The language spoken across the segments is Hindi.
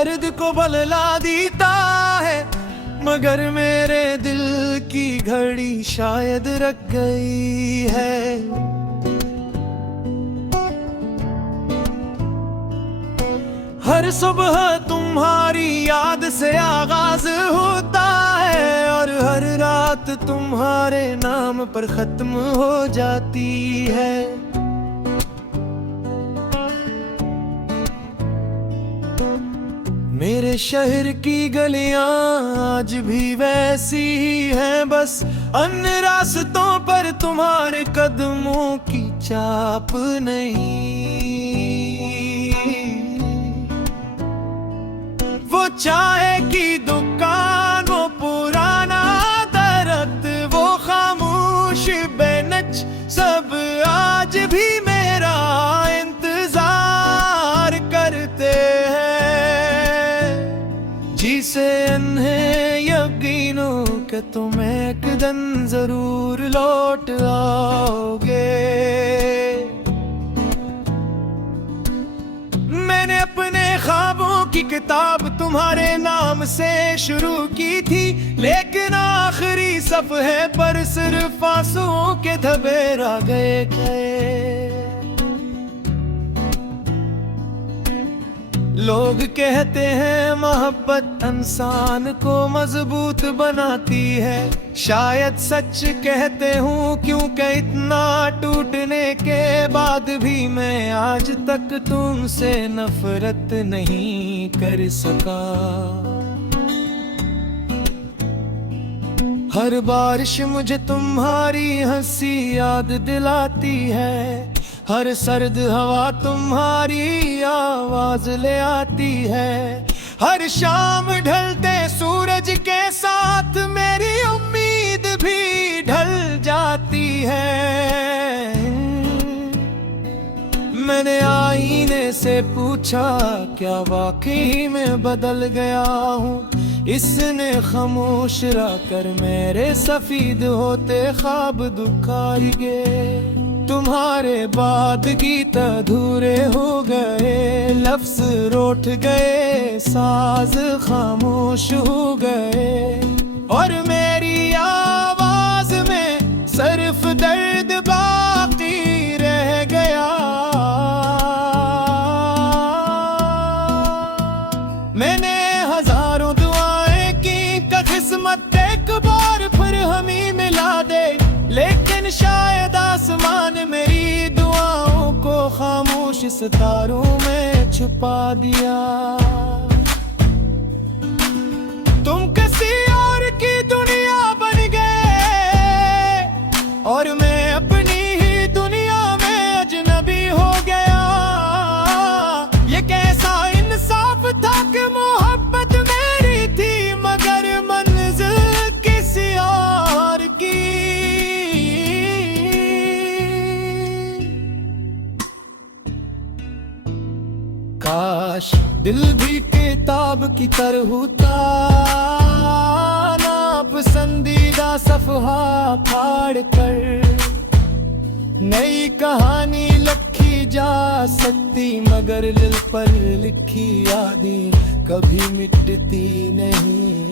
दर्द को बदला देता है, मगर मेरे दिल की घड़ी शायद रख गई है। हर सुबह तुम्हारी याद से आगाज होता है, और हर रात तुम्हारे नाम पर खत्म हो जाती है। मेरे शहर की गलियां आज भी वैसी ही हैं, बस अन्य रास्तों पर तुम्हारे कदमों की छाप नहीं। वो चाय की दुकान, वो पुराना दरख्त, वो खामोश बेनच, सब आज भी मेरा इंतजार करते हैं। जिसे इन्हें यकीनों के तुम एक दिन जरूर लौट आओगे। मैंने अपने ख्वाबों की किताब तुम्हारे नाम से शुरू की थी, लेकिन आखिरी सफ़हे पर सिर्फ आंसुओं के धब्बे रह गए। लोग कहते हैं मोहब्बत इंसान को मजबूत बनाती है, शायद सच कहते हूँ, क्योंकि इतना टूटने के बाद भी मैं आज तक तुमसे नफरत नहीं कर सका। हर बारिश मुझे तुम्हारी हंसी याद दिलाती है, हर सर्द हवा तुम्हारी आवाज ले आती है, हर शाम ढलते सूरज के साथ मेरी उम्मीद भी ढल जाती है। मैंने आईने से पूछा, क्या वाकई में बदल गया हूँ? इसने खामोश रहकर मेरे सफेद होते ख्वाब दुखाई गए। तुम्हारे बाद गीत अधूरे हो गए, लफ्ज रूठ गए, साज खामोश हो गए, और मेरी आवाज में सिर्फ दर्द बाकी रह गया। मैंने हजारों दुआएं की किस्मत एक बार फिर हमें मिला दे, लेकिन शायद आसमान मेरी दुआओं को खामोश सितारों में छुपा दिया। तुम किसी और की दुनिया बन गए, और मैं अपनी ही दुनिया में अजनबी हो गया। ये कैसा इंसाफ था कि मोहब्बत मेरी थी, मगर मंजिल किसी और की। काश दिल भी किताब की तरह होता, नापसंदीदा सफ़हा फाड़ कर नई कहानी लिखी जा सकती, मगर दिल पर लिखी यादें कभी मिटती नहीं।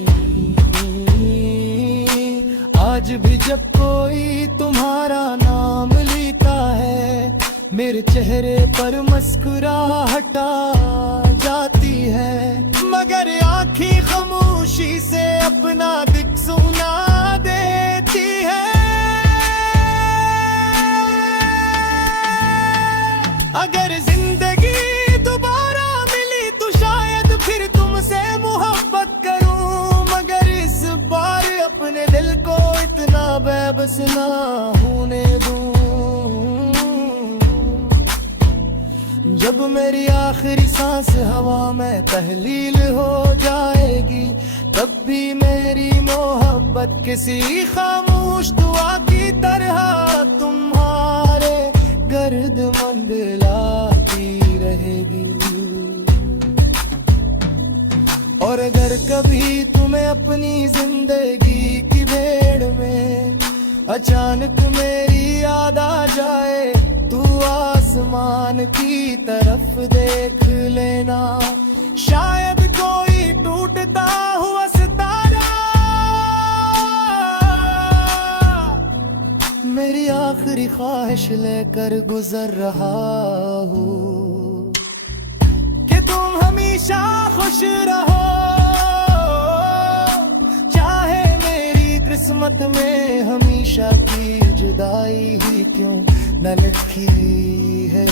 आज भी जब कोई तुम्हारा नाम लेता है, मेरे चेहरे पर मुस्कुराहट आ जाती है, मगर आँखें खामोशी से अपना दिख सुना देती है। अगर जिंदगी दोबारा मिली तो शायद फिर तुमसे मोहब्बत करूं, मगर इस बार अपने दिल को इतना बेबस ना होने दूं। जब मेरी आखिरी सांस हवा में तहलील हो जाएगी, तब भी मेरी मोहब्बत किसी खामोश दुआ की तरह तुम्हारे गर्द मंडलाती रहेगी। और अगर कभी तुम्हें अपनी जिंदगी की भीड़ में अचानक मेरी याद आ जाए, तू आसमान की तरफ देख लेना, शायद आखिरी ख्वाहिश लेकर गुजर रहा हूँ कि तुम हमेशा खुश रहो, चाहे मेरी किस्मत में हमेशा की जुदाई ही क्यों न लिखी है।